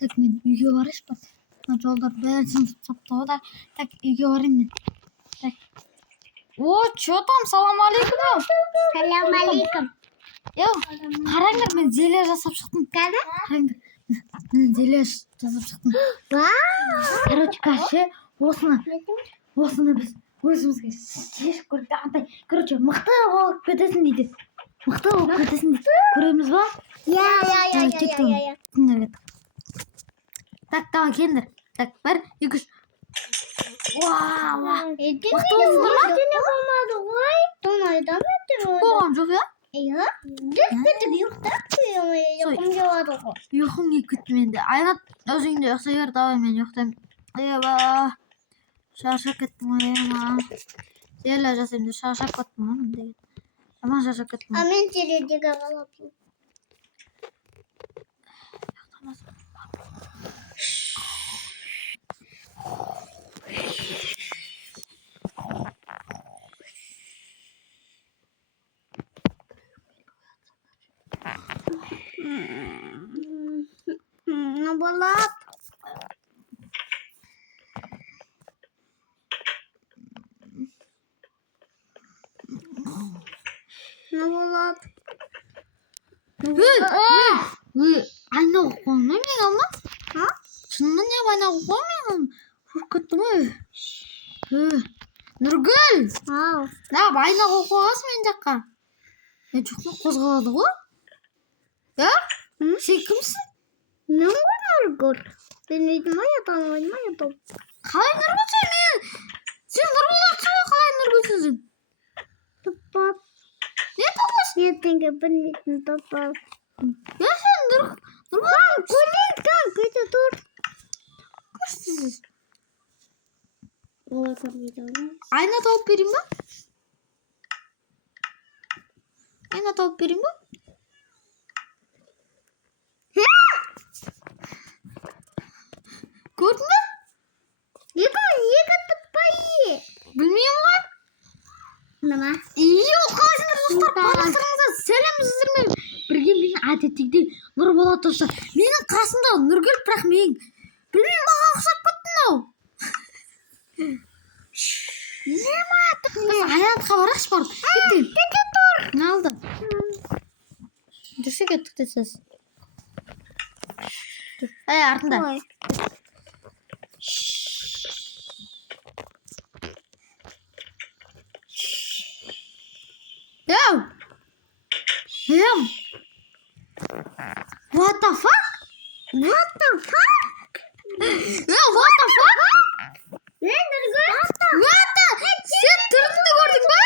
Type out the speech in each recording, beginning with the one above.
Так мен үйге барайыншы па. Мына жолдар бәрі жынысып сапты ғой да. Так үйге барайын мен. Так. О, чё там? Салам алейкум. Салам алейкум. Йо, қараңдар, мен зеле жасап шықтым. Қараңдар. Мен зеле жасап шықтым. Короче, кәше, осыны біз өзімізге шешіп көрдік та, андай. Короче, мықты болып кетесің дейді. Мықты болып кетесің дейді. Көреміз ба? Я. Тыңдап. Так, давай келіңдер. Так, 1, 2, 3. Вау. Мықты болдыңдар ма? Болмады ғой. Тонайдан өтіп Болған жоқ, иә? Иә. Кетіп ұйықтап ұйқым жауады ғой. Ұйқым кетті менде. Айнат, өзіңде ұйықтай бер, давай мен ұйықтаймын. Еба. Шаршап кеттім ғой. Зеле жасаймын деп шаршап кеттім ғой мен. Жаман шаршап кеттім. А мен теледегі қалаппын. Ne болады? Ne болады? Айна қоймай мен алма? Ha? Шынымен не айна қоймай? Шұрып кеттім ғой. Нұргүл! Ау. Айна қойғасың мен жаққа. Мен жоқпен қозғалады ғой? Ja? Сен кімсің? Ne Nurgül? Ben dedim oynadım. Қалай Нұргүл сен? Сен Нұргүл атсың қалай Нұргүлсің сен? Топас. Не топас? Ертеңге білмейтін топас. Я сен Нұргүл. Көрмейді, көте тұр. Көрсіз. Олай көрмейді оны. Айна тауып берейін ба? Айна тауып берейін ба? Көрдің бе? Екі тұппайы. Білмеймін ғой. Нама? Қалайсыңдар достар, барлықтарыңызға сәлемсіздер ме? Бірге менің әдеттегідей Нұрболат достар. Менің қасымда Нұргүл, бірақ мен білмеймін, маған ұқсап кеттің ау. Біз Аянатқа барайықшы барып. Кете тұр. Не алды? Жүрсе кеттік десіз. Артында. What the fuck? What the fuck? What the fuck? Ne Nurgül? What the? Sen түріңді көрдің ба?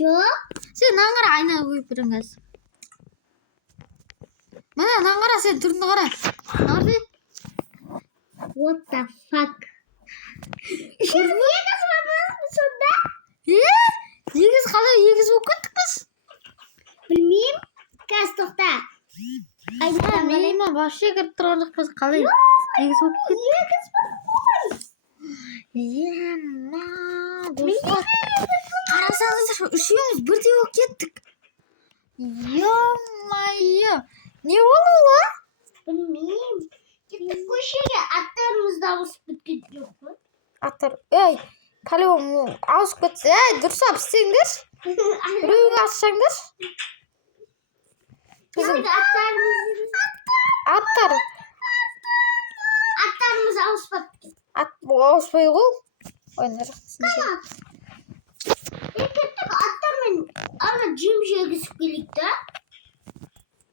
Жоқ. Сен наңғара айнаға қойып біріңіз. Мына наңғара сен түріңді қара. Нағырды? What the fuck? Сен егіз бабамыз сонда? Егіз қалай егіз болып кеттік біз? Білмеймін. Қазір тоқта. Мейма вообще кіріп тұрған жоқ біз қалай егіз болып кеттік? Егіз бабамыз. Достар, қарасаңыздар, үшеуміз бірдей болып кеттік. Ё-майо, не болды ғой? Білмеймін. Кеттік көшеге аттарымызды ауысып біткен жоқ қой. Аттар, по-любому ауысып кетсе, дұрыстап істеңдер. Біреуге атсаңдар. Аттарымыз ауыспап кеткен. Ауыспай ғой. Ойындар жақсың. Кеттік аттармен ана жем жегісіп келейік та.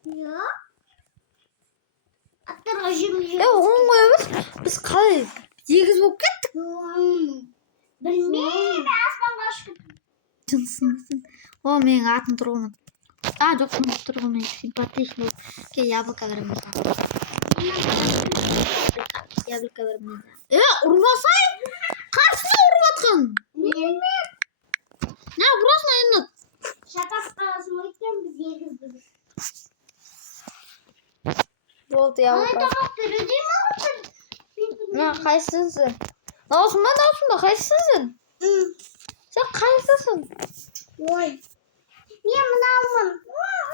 Я? Аттарға жем жегісіп. Оңай емес. Біз қалай егіз болып кеттік? Білмеймін, аспанға ұшып кеттім. Жынсың. О, менің атым тұрғыны. Жоқ, мен тұрғыны симпатичный. Ке, яблоко беремін. Яблоко беремін. Ұрмасай! Қарсыны ұрып атқан. Білмеймін. Не, бұрасына айнат. Шатақ қаласын өйткен біз егізбіз. Болды, яблоко. Қалай тамақ береді ма? Қайсысың? Наусың ба, қайсысың? Сен қайсысың? Ой. Мен мынаумын.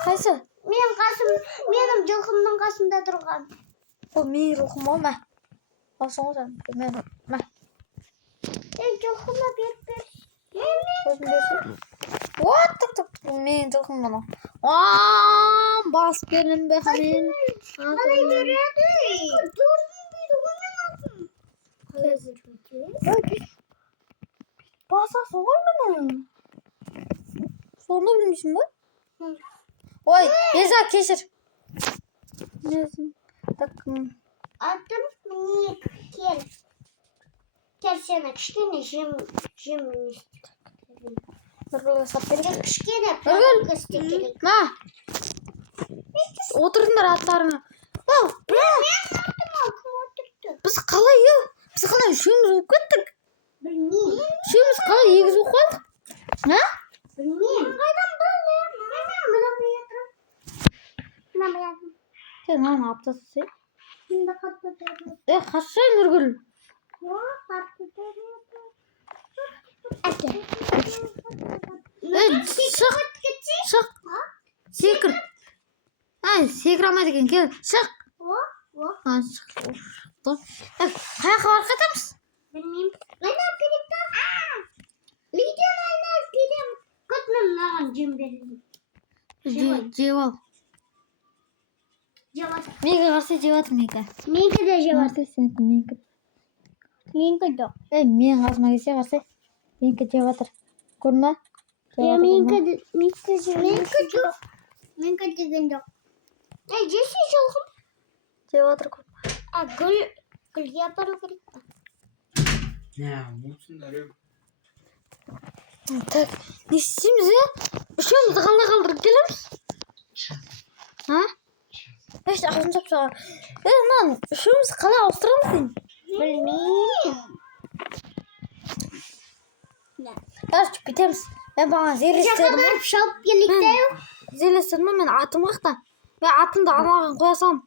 Қайсы? Менің жылқымның қасында тұрған. Ол менің рухым ғой, мә. Алсың ғой сен, мен, мә. Жылқыма беріп бер. Өзім берсем. Тұк, менің жылқым мына. Басып бердім бе, мен. Қалай береді? Көрдің бейді онымен алсын. Басасың ғой мені. Соны білмейсің бе? Ой, Беза, кешір. Несін? Так. Атым Ник, кел. Кел сені кішкене жем Нұргүл сап берейін. кішкене Нұргүл. істеу керек. Ма. Отырыңдар аттарыңа. Ау, Мен аттым ал, кім отырды? біз қалай ел? Біз қалай үшеуміз болып кеттік? Білмеймін. Үшеуміз қалай егіз болып қалдық? А? Білмеймін. Қайдан білем? Мына бұятырым. Сен маған аптасы сен. Şimdi kapatırım. Қашай Нұргүл. Yok, kapatırım. Шық. Секір. Секір алмайды екен, кел. Шық. Шықты. Қаяққа барып қайтамыз? Bilmem. Aynen birlikte. Lidyan aynen gidelim. Kutmam lan cim verelim. Жеп ал. Cevap. Менікі қарсы жеп жатыр менікі. Menki de cevap. Сенікі менікі. Menki de. Менің қасыма келсе қарсы. Менікі жеп жатыр. Көрдің ба? Ya menki de. Menki de. Menki de gende. Jesse жылқым. Жеп жатыр. Gül yaparı gerek. Так, не істейміз, үшеумізді қалай қалдырып келеміз? Аузын жап-жаға. Мынаны үшеумізді қалай ауыстырамыз деймін? Bilmem. Короче, бүйтеміз. Мен бағана зелестедім. Шауып birlikte yok. Зелестедім, мен атым қақта. Мен атымды анаған қоя салам.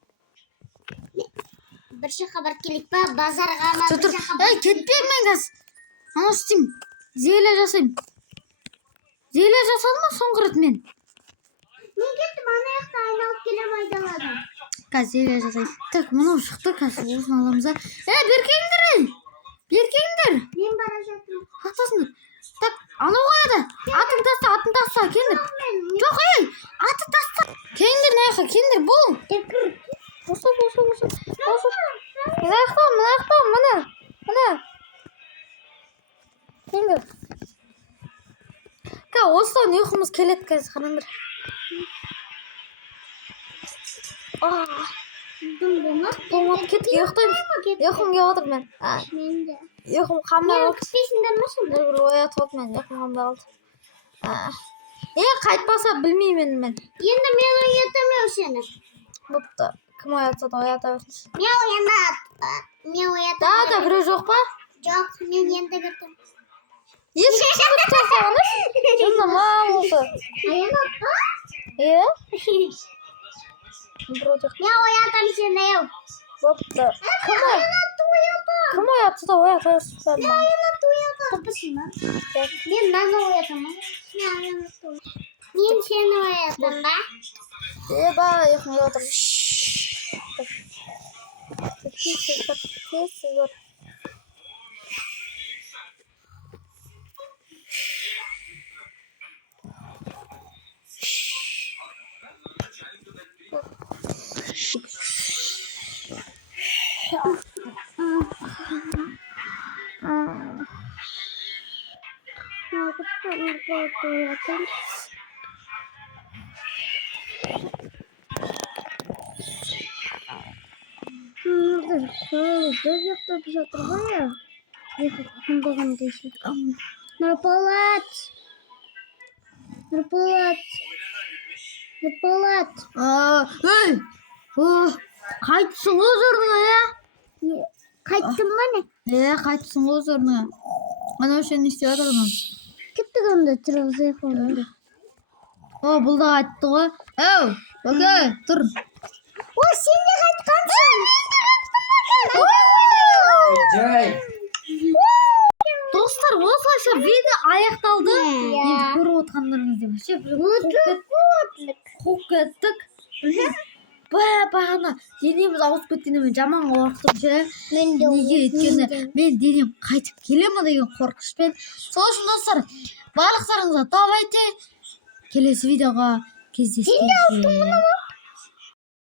Bir şey haber kelip ba bazarga ama bir şey haber. Кетпеймін мен қазір. Ана істеймін. Зеле жасаймын. Зеле жасадым ма соңғы рет мен? Мен кеттім ана жақта айналып келем айдаладым. Қазір зеле жасаймын. Так, мынау шықты қазір осыны аламыз. Беркеңдер ей! Беркеңдер! Мен бара жатырмын. Қақтасыңдар. Так, анау қояды. Атын таста, келіңдер. Жоқ, ей! Атын таста. Келіңдер, мына жаққа, келіңдер, бол. Осы. Мына жақта, мына. Келіңдер. Осыдан ұйқымыз келеді қазір, қараңдар. Болмады, кеттік, ұйықтаймыз. Ұйқым келіп отыр мен. Мен де. Ұйқым қанбай Мен қалды. күтпейсіңдер ме сонда? Нұргүл оятып отыр мен, ұйқым қанбай қалды. Қайтпаса білмеймін мен. Енді мен оятамын сені. Бопты. Кім оятса да оята берсін. Мен оятамын. Да, біреу жоқ па? Жоқ, мен енді кірдім. Ешкім шығып тастағаны? Жынды мам осы. Біреу жоқ. Мен оятамын сені. Бопты. Кім оятса да оята берсін. Мен мені оятамын. Мен сені оятамын ба? Ба, ұйқым келіп отыр. Тез бар. Біз ұйықтап жатыр ғой я. Кім болған дейсің? Нұрболат. Ей! Қайтсың өз орныңа, Қайттым ба не? Қайтсың өз орныңа. Анау сен не істеп жатырмын? Кеттік онда тұрғызайық оны. Бұл да қайтты ғой. Бөке, тұр. Ой, сен де қайтқансың. Достар, осылайша видео аяқталды. Енді көріп отырғандарыңызды қуып кеттік. Ба бағана денеміз ауысып кеткенде жаман қорықтым ше. Мен де Неге өйткені мен денем қайтып келе ме деген қорқышпен. Сол үшін достар, барлықтарыңызға тауып келесі видеоға кездескенше.